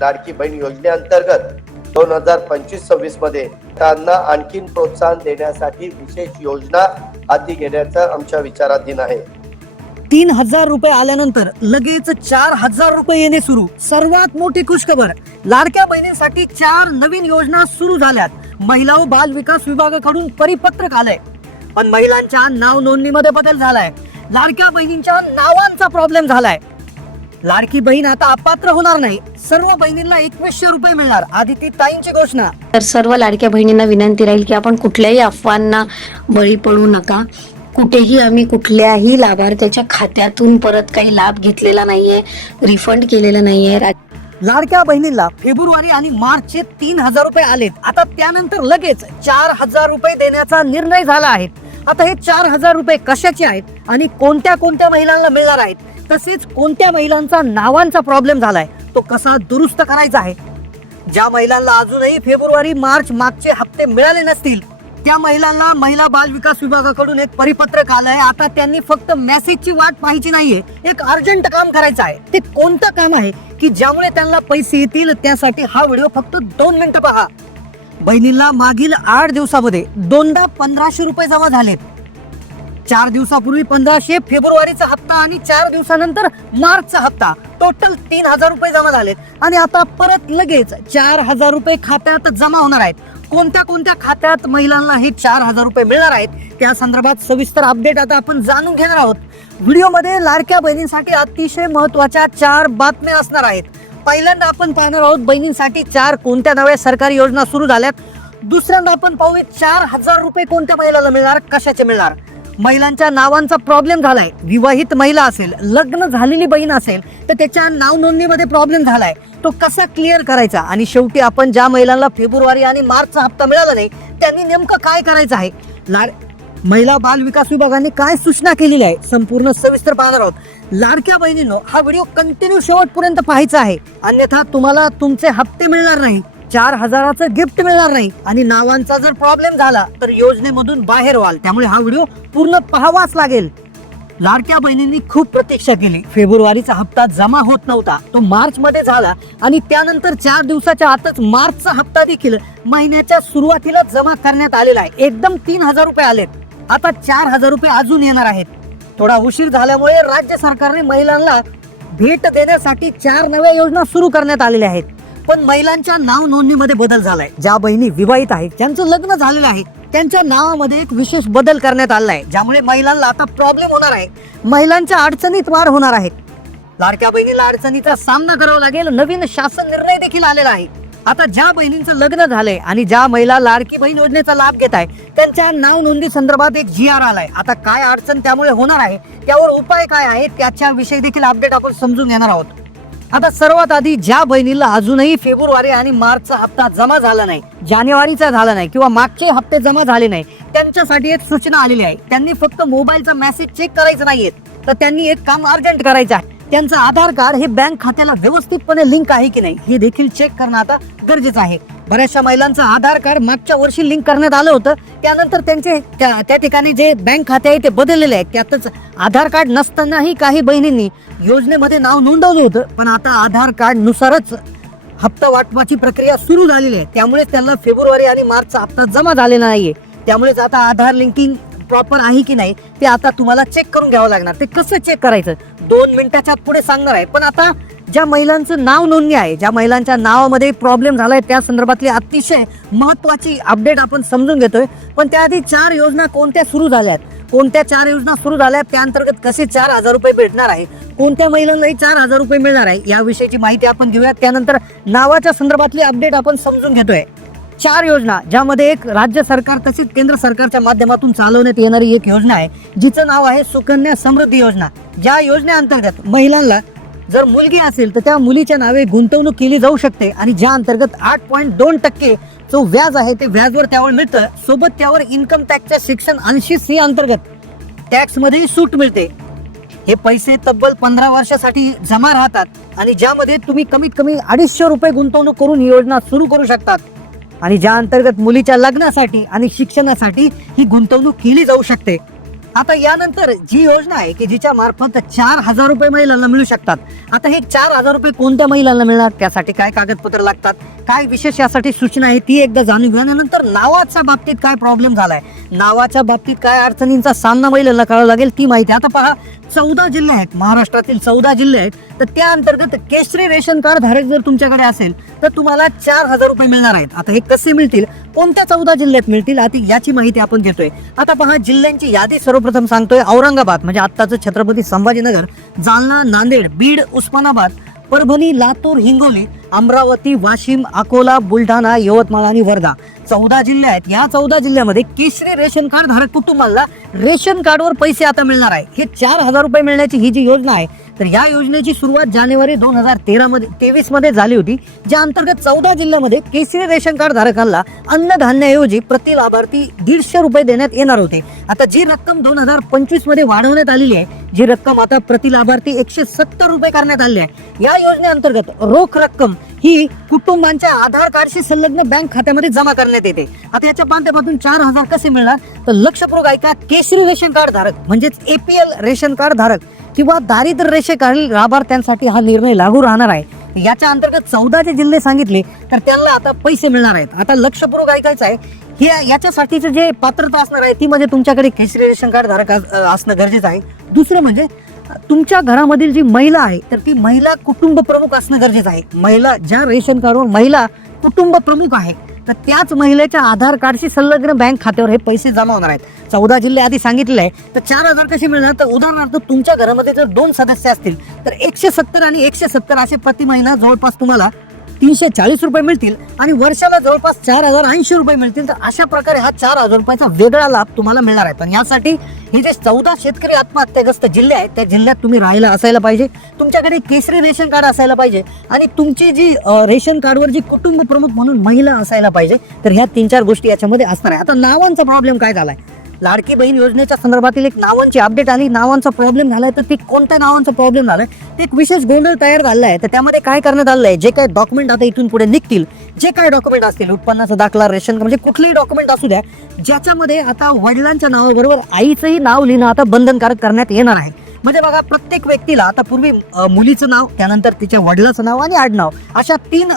लाडकी बहीण योजनेअंतर्गत दोन हजार पंचवीस सव्वीसमध्ये त्यांना आणखीन प्रोत्साहन देण्यासाठी विशेष योजना हाती घेण्याचा आमच्या विचाराधीन आहे. तीन हजार रुपये आल्यानंतर लगेच चार हजार रुपये येणे सुरू. सर्वात मोठी खुशखबर लाडक्या बहिणींसाठी चार नवीन योजना सुरू झाल्यात. महिला व बाल विकास विभागाकडून परिपत्रक आलंय. पण महिलांच्या नाव नोंदणीमध्ये बदल झालाय. लाडक्या बहिणींच्या नावांचा प्रॉब्लेम झालाय. लाडकी बहीण आता अपात्र होणार नाही. सर्व बहिणींना एकवीसशे रुपये मिळणार आदिती ताईंची घोषणा. तर सर्व लाडक्या बहिणींना विनंती राहील की आपण कुठल्याही अफवांना बळी पडू नका. कुठेही आम्ही कुठल्याही लाभार्थ्याच्या खात्यातून परत काही लाभ घेतलेला नाहीये रिफंड केलेला नाहीये. लाडक्या बहिणीला फेब्रुवारी आणि मार्चचे तीन हजार रुपये आलेत. आता त्यानंतर लगेच चार हजार रुपये देण्याचा निर्णय झाला आहे. आता हे चार हजार रुपये कशाचे आहेत आणि कोणत्या कोणत्या महिलांना मिळणार आहेत? तसेच कोणत्या महिलांचा नावांचा प्रॉब्लेम झालाय तो कसा दुरुस्त करायचा आहे? ज्या महिलांना अजूनही फेब्रुवारी मार्च मागचे हप्ते मिळाले नसतील त्या महिलांना महिला बाल विकास विभागाकडून एक परिपत्रक आलंय. आता त्यांनी फक्त मेसेजची वाट पाहायची नाहीये एक अर्जंट काम करायचं आहे. ते कोणतं काम आहे? की ज्यामुळे त्यांना पैसे येतील त्यासाठी हा व्हिडिओ फक्त दोन मिनिटं पहा. बहिणीला मागील आठ दिवसामध्ये दोनदा पंधराशे रुपये जमा झालेत. चार दिवसापूर्वी पंधराशे फेब्रुवारीचा हप्ता आणि चार दिवसानंतर मार्चचा हप्ता. टोटल तीन हजार रुपये जमा झालेत. आणि आता परत लगेच चार हजार रुपये खात्यात जमा होणार आहेत. कोणत्या कोणत्या खात्यात महिलांना हे चार हजार रुपये मिळणार आहेत त्या संदर्भात सविस्तर अपडेट आता आपण जाणून घेणार आहोत. व्हिडिओमध्ये लाडक्या बहिणींसाठी अतिशय महत्त्वाच्या चार बातम्या असणार आहेत. पहिल्यांदा आपण पाहणार आहोत बहिणींसाठी चार कोणत्या नव्या सरकारी योजना सुरू झाल्यात? दुसऱ्यांदा आपण पाहूया चार हजार रुपये कोणत्या महिलाला मिळणार कशाचे मिळणार? महिलांच्या नावांचा प्रॉब्लेम झालाय. विवाहित महिला असेल लग्न झालेली बहीण असेल तर त्याच्या नाव नोंदणीमध्ये प्रॉब्लेम झालाय. तो कसा क्लिअर करायचा? आणि शेवटी आपण ज्या महिलांना फेब्रुवारी आणि मार्चचा हप्ता मिळाला नाही त्यांनी नेमकं काय करायचं आहे? लाड महिला बाल विकास विभागाने काय सूचना केलेली आहे? संपूर्ण सविस्तर पाहणार आहोत. लाडक्या बहिणींनो हा व्हिडिओ कंटिन्यू शेवटपर्यंत पाहायचा आहे. अन्यथा तुम्हाला तुमचे हप्ते मिळणार नाही. चार हजाराचं गिफ्ट मिळणार नाही. आणि नावांचा जर प्रॉब्लेम झाला तर योजनेमधून बाहेर व्हाल त्यामुळे हा व्हिडिओ पूर्ण पाहावाच लागेल. लाडक्या बहिणींनी खूप प्रतीक्षा केली. फेब्रुवारीचा हप्ता जमा होत नव्हता. तो मार्च मध्ये झाला. आणि त्यानंतर चार दिवसाच्या आतच मार्चचा हप्ता देखील महिन्याच्या सुरुवातीला जमा करण्यात आलेला आहे. एकदम तीन हजार रुपये आलेत. आता चार हजार रुपये अजून येणार आहेत. थोडा उशीर झाल्यामुळे राज्य सरकारने महिलांना भेट देण्यासाठी चार नव्या योजना सुरू करण्यात आलेल्या आहेत. पण महिलांच्या नाव नोंदणीमध्ये बदल झालाय. ज्या बहिणी विवाहित आहेत ज्यांचं लग्न झालेलं आहे त्यांच्या नावामध्ये एक विशेष बदल करण्यात आला आहे ज्यामुळे महिलांना आता प्रॉब्लेम होणार आहे. महिलांच्या अडचणीत वाढ होणार आहेत लाडक्या बहिणीला अडचणीचा सामना करावा लागेल. नवीन शासन निर्णय देखील आलेला आहे. आता ज्या बहिणींचं लग्न झालंय आणि ज्या महिला लाडकी बहीण योजनेचा लाभ घेत आहे त्यांच्या नाव नोंदणी संदर्भात एक जी आर आलाय. आता काय अडचण त्यामुळे होणार आहे? त्यावर उपाय काय आहे त्याच्या विषयी देखील अपडेट आपण समजून घेणार आहोत. आता सर्वात आधी ज्या बहिणीला अजूनही फेब्रुवारी आणि मार्चचा हप्ता जमा झाला नाही जानेवारीचा झाला नाही किंवा मागचे हप्ते जमा झाले नाही त्यांच्यासाठी एक सूचना आलेली आहे. त्यांनी फक्त मोबाईलचा मेसेज चेक करायचं नाहीये. तर त्यांनी एक काम अर्जंट करायचं आहे. त्यांचं आधार कार्ड हे बँक खात्याला व्यवस्थितपणे लिंक आहे की नाही हे देखील चेक करणं आता गरजेचं आहे. बऱ्याचशा महिलांचं आधार कार्ड मागच्या वर्षी लिंक करण्यात आलं होतं. त्यानंतर त्यांचे त्या त्या ठिकाणी जे बँक खाते आहे ते बदललेले आहेत. त्यातच आधार कार्ड नसतानाही काही बहिणींनी योजनेमध्ये नाव नोंदवलं होतं. पण आता आधार कार्ड नुसारच हप्ता वाटपाची प्रक्रिया सुरू झालेली आहे. त्यामुळे त्यांना फेब्रुवारी आणि मार्चचा हप्ता जमा झालेला नाहीये. त्यामुळेच आता आधार लिंकिंग प्रॉपर आहे की नाही ते आता तुम्हाला चेक करून घ्यावं लागणार. ते कसं चेक करायचं? दोन मिनिटाच्या आत पुढे सांगणार आहे. पण आता ज्या महिलांचं नाव नोंदणी आहे ज्या महिलांच्या नावामध्ये प्रॉब्लेम झालाय त्या संदर्भातली अतिशय महत्वाची अपडेट आपण समजून घेतोय. पण त्याआधी चार योजना कोणत्या सुरू झाल्यात? कोणत्या चार योजना सुरू झाल्या त्या अंतर्गत कसे चार हजार रुपये भेटणार आहे? कोणत्या महिलांनाही चार हजार रुपये मिळणार आहे? याविषयीची माहिती आपण घेऊयात. त्यानंतर नावाच्या संदर्भातली अपडेट आपण समजून घेतोय. चार योजना ज्यामध्ये एक राज्य सरकार तसेच केंद्र सरकारच्या माध्यमातून चालवण्यात येणारी एक योजना आहे जिचं नाव आहे सुकन्या समृद्धी योजना. ज्या योजनेअंतर्गत महिलांना जर मुलगी असेल तर त्या मुलीच्या नावे गुंतवणूक केली जाऊ शकते आणि ज्या अंतर्गत आठ पॉईंट दोन टक्के जो व्याज आहे ते व्याजवर त्यावर मिळतं. सोबत त्यावर इन्कम टॅक्सच्या सेक्शन ऐंशी सी अंतर्गत टॅक्समध्येही सूट मिळते. हे पैसे तब्बल पंधरा वर्षासाठी जमा राहतात आणि ज्यामध्ये तुम्ही कमीत कमी अडीचशे रुपये गुंतवणूक करून ही योजना सुरू करू शकतात. आणि ज्या अंतर्गत मुलीच्या लग्नासाठी आणि शिक्षणासाठी ही गुंतवणूक केली जाऊ शकते. आता यानंतर जी योजना आहे की जिच्या मार्फत चार हजार रुपये महिलांना मिळू शकतात. आता हे चार हजार रुपये कोणत्या महिलांना मिळणार? त्यासाठी काय कागदपत्र लागतात? काय विशेष यासाठी सूचना आहे? ती एकदा जाणून घेऊया नंतर नावाच्या बाबतीत काय प्रॉब्लेम झालाय? नावाच्या बाबतीत काय अडचणींचा सामना महिलांना करावा लागेल ती माहिती आता पहा. चौदा जिल्हे आहेत महाराष्ट्रातील चौदा जिल्हे आहेत. तर त्या अंतर्गत केसरी रेशन कार्ड धारक जर तुमच्याकडे असेल तर तुम्हाला चार हजार रुपये मिळणार आहेत. आता हे कसे मिळतील? कोणत्या चौदा जिल्ह्यात मिळतील? आता याची माहिती आपण देतोय आता पहा जिल्ह्यांची यादी सर्वप्रथम सांगतोय. औरंगाबाद म्हणजे आत्ताचं छत्रपती संभाजीनगर जालना नांदेड बीड उस्मानाबाद परभणी लातूर हिंगोली अमरावती वाशिम अकोला बुलढाणा यवतमाळ आणि वर्धा. चौदा जिल्हे आहेत. या चौदा जिल्ह्यामध्ये केसरी रेशन कार्ड धारक कुटुंबाला रेशन कार्डवर पैसे आता मिळणार आहे. हे चार हजार रुपये मिळण्याची ही जी योजना आहे तर या योजनेची सुरुवात जानेवारी दोन हजार तेरा मध्ये तेवीसमध्ये झाली होती ज्या अंतर्गत चौदा जिल्ह्यामध्ये केसरी रेशन कार्ड धारकांना अन्नधान्याऐवजी प्रति लाभार्थी दीडशे रुपये देण्यात येणार होते. आता जी रक्कम दोन हजार पंचवीसमध्ये वाढवण्यात आलेली आहे जी रक्कम आता प्रति लाभार्थी एकशे सत्तर रुपये करण्यात आली आहे. या योजनेअंतर्गत रोख रक्कम ही कुटुंबांच्या आधार कार्डशी संलग्न बँक खात्यामध्ये जमा करण्यात येते. आता याच्या माध्यमातून चार हजार कसे मिळणार? तर लक्षपूर्वक ऐका केसरी रेशन कार्ड धारक म्हणजेच एपीएल रेशन कार्ड धारक किंवा दारिद्र्य रेषेखालील लाभार्थ्यांसाठी हा निर्णय लागू राहणार आहे. याच्या अंतर्गत चौदा जे जिल्हे सांगितले तर त्यांना आता पैसे मिळणार आहेत. आता लक्षपूर्वक ऐकायचं आहे हे याच्यासाठीचं जे पात्रता असणार आहे ती म्हणजे तुमच्याकडे केसरी रेशन कार्ड धारक असणं गरजेचं आहे. दुसरं म्हणजे तुमच्या घरामधील जी महिला आहे तर ती महिला कुटुंब प्रमुख असणं गरजेचं आहे. महिला ज्या रेशन कार्डवर महिला कुटुंब प्रमुख आहे तर त्याच महिलेच्या आधार कार्डशी संलग्न बँक खात्यावर हे पैसे जमा होणार आहेत. चौदा जिल्हे आधी सांगितले आहे तर चार हजार कसे मिळणार? तर उदाहरणार्थ तुमच्या घरामध्ये जर दोन सदस्य असतील तर एकशे सत्तर आणि एकशे सत्तर असे प्रति महिना जवळपास तुम्हाला तीनशे चाळीस रुपये मिळतील आणि वर्षाला जवळपास चार हजार ऐंशी रुपये मिळतील. तर अशा प्रकारे हा चार हजार रुपयाचा वेगळा लाभ तुम्हाला मिळणार आहे. पण यासाठी हे जे चौदा शेतकरी आत्महत्याग्रस्त जिल्हे आहेत त्या जिल्ह्यात तुम्ही राहायला असायला पाहिजे. तुमच्याकडे केसरी रेशन कार्ड असायला पाहिजे आणि तुमची जी रेशन कार्डवर जी कुटुंब प्रमुख म्हणून महिला असायला पाहिजे. तर ह्या तीन चार गोष्टी याच्यामध्ये असणार आहे. आता नावांचा प्रॉब्लेम काय झाला आहे लाडकी बहीण योजनेच्या संदर्भातील एक नावांची अपडेट आली. नावांचा प्रॉब्लेम झालाय. तर ती कोणत्या नावांचा प्रॉब्लेम झालाय? ते एक विशेष गोंधळ तयार झाला आहे तर त्यामध्ये काय करण्यात आलं आहे जे काय डॉक्युमेंट आता इथून पुढे निघतील जे काय डॉक्युमेंट असतील उत्पन्नाचा दाखला रेशन म्हणजे कुठलेही डॉक्युमेंट असू द्या ज्याच्यामध्ये आता वडिलांच्या नावाबरोबर आईचंही नाव लिहिणं आता बंधनकारक करण्यात येणार आहे. म्हणजे बघा प्रत्येक व्यक्तीला आता पूर्वी मुलीचं नाव त्यानंतर तिच्या वडिलाचं नाव आणि आडनाव अशा तीन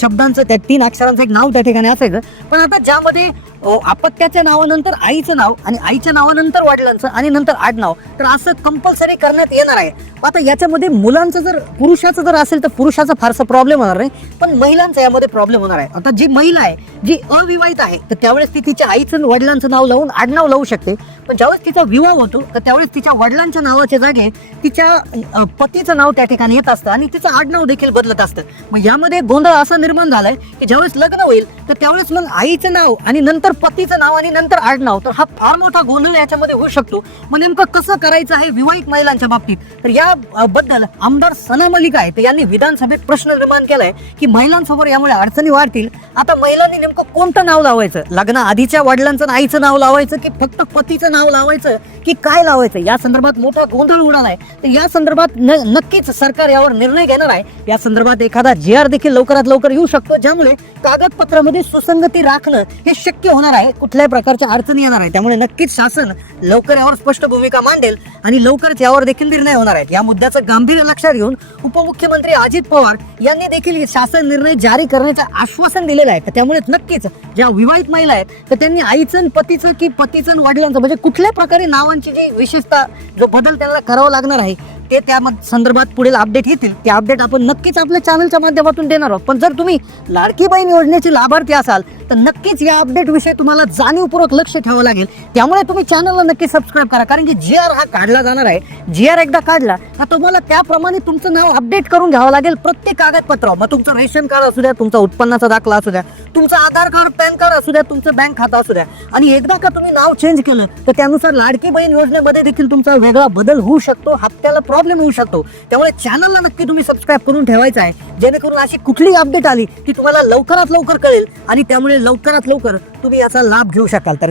शब्दांचं त्या तीन अक्षरांचं एक नाव त्या ठिकाणी असायचं. पण आता ज्यामध्ये अपत्याच्या नावानंतर आईचं नाव आणि आईच्या नावानंतर वडिलांचं आणि नंतर आडनाव. तर असं कंपल्सरी करण्यात येणार आहे. आता याच्यामध्ये मुलांचं जर पुरुषाचं जर असेल तर पुरुषाचा फारसा प्रॉब्लेम होणार नाही. पण महिलांचा यामध्ये प्रॉब्लेम होणार आहे. आता जी महिला आहे जी अविवाहित आहे तर त्यावेळेस ती तिच्या आईचं वडिलांचं नाव लावून आडनाव लावू शकते. पण ज्यावेळेस तिचा विवाह होतो तर त्यावेळेस तिच्या वडिलांच्या नावाच्या जागे तिच्या पतीचं नाव त्या ठिकाणी येत असतं आणि तिचं आडनाव देखील बदलत असतं. मग यामध्ये गोंधळ असा निर्माण झालाय की ज्यावेळेस लग्न होईल तर त्यावेळेस मग आईचं नाव आणि नंतर पतीचं नाव आणि नंतर आडनाव. तर हा फार मोठा गोंधळ याच्यामध्ये होऊ शकतो. मग नेमकं कसं करायचं आहे विवाहित महिलांच्या बाबतीत? तर या बद्दल आमदार सना मलिक आहे तर यांनी विधानसभेत प्रश्न निर्माण केलाय की महिलांसमोर यामुळे अडचणी वाढतील. आता महिलांनी नेमकं कोणतं नाव लावायचं? लग्न आधीच्या वडिलांचं आईचं नाव लावायचं की फक्त पतीचं नाव लावायचं की काय लावायचं? या संदर्भात मोठा गोंधळ उडालाय. तर या संदर्भात न- नक्कीच सरकार यावर निर्णय घेणार आहे. या संदर्भात एखादा जे आर देखील लवकरात लवकर येऊ शकतो ज्यामुळे कागदपत्रामध्ये सुसंगती राखणं हे शक्य होणार आहे. कुठल्याही प्रकारच्या अडचणी येणार आहे त्यामुळे नक्कीच शासन लवकर यावर स्पष्ट भूमिका मांडेल आणि लवकरच यावर देखील निर्णय होणार आहेत या मुद्द्याचं गांभीर्य लक्षात घेऊन उपमुख्यमंत्री अजित पवार यांनी देखील शासन निर्णय जारी करण्याचं आश्वासन दिले दिलेलं आहे. तर त्यामुळे नक्कीच ज्या विवाहित महिला आहेत तर त्यांनी आईचं आणि पतीचं की पतीचं आणि वडिलांचं म्हणजे कुठल्या प्रकारे नावांची जी विशेषता जो बदल त्यांना करावा लागणार आहे ते त्या संदर्भात पुढील अपडेट येतील. ते अपडेट आपण नक्कीच आपल्या चॅनलच्या माध्यमातून देणार आहोत. पण जर तुम्ही लाडकी बहीण योजनेचे लाभार्थी असाल तर नक्कीच या अपडेट विषयी तुम्हाला जाणीवपूर्वक लक्ष ठेवावं लागेल. त्यामुळे तुम्ही चॅनलला नक्की सबस्क्राईब करा. कारण की जी आर हा काढला जाणार आहे. जी आर एकदा काढला तर तुम्हाला त्याप्रमाणे तुमचं नाव अपडेट करून घ्यावं लागेल. प्रत्येक कागदपत्र मग तुमचं रेशन कार्ड असू द्या तुमचा उत्पन्नाचा दाखला असू द्या तुमचं आधार कार्ड पॅन कार्ड असू द्या तुमचं बँक खातं असू द्या. आणि एकदा का तुम्ही नाव चेंज केलं तर त्यानुसार लाडकी बहीण योजनेमध्ये देखील तुमचा वेगळा बदल होऊ शकतो. हप्त्याला प्रॉब्लेम होऊ शकतो. त्यामुळे चॅनलला नक्की तुम्ही सबस्क्राईब करून ठेवायचं आहे. जेणेकरून अशी कुठलीही अपडेट आली की तुम्हाला लवकरात लवकर कळेल आणि त्यामुळे लवकरात लवकर तुम्ही याचा लाभ घेऊ शकाल. तर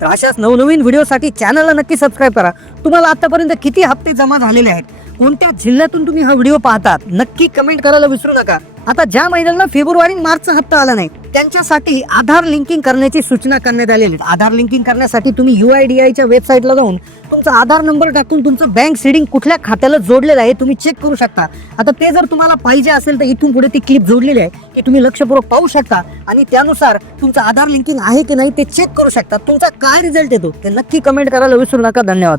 तर अशाच नवनवीन व्हिडिओसाठी चॅनलला नक्की सबस्क्राईब करा. तुम्हाला आतापर्यंत किती हप्ते जमा झालेले आहेत? कोणत्या जिल्ह्यातून तुम्ही हा व्हिडिओ पाहतात? नक्की कमेंट करायला विसरू नका. आता ज्या महिन्यांना फेब्रुवारी मार्चचा हप्ता आला नाही त्यांच्यासाठी आधार लिंकिंग करण्याची सूचना करण्यात आलेली आहे आधार लिंकिंग करण्यासाठी तुम्ही यू आय डी आयच्या वेबसाईटला जाऊन तुमचा आधार नंबर टाकून तुमचं बँक सिडिंग कुठल्या खात्याला जोडलेलं आहे तुम्ही चेक करू शकता. आता ते जर तुम्हाला पाहिजे असेल तर इथून पुढे ती क्लिप जोडलेली आहे की तुम्ही लक्षपूर्वक पाहू शकता. आणि त्यानुसार तुमचं आधार लिंकिंग आहे की नाही ते चेक करू शकता. तुमचा काय रिझल्ट येतो ते नक्की कमेंट करायला विसरू नका. धन्यवाद.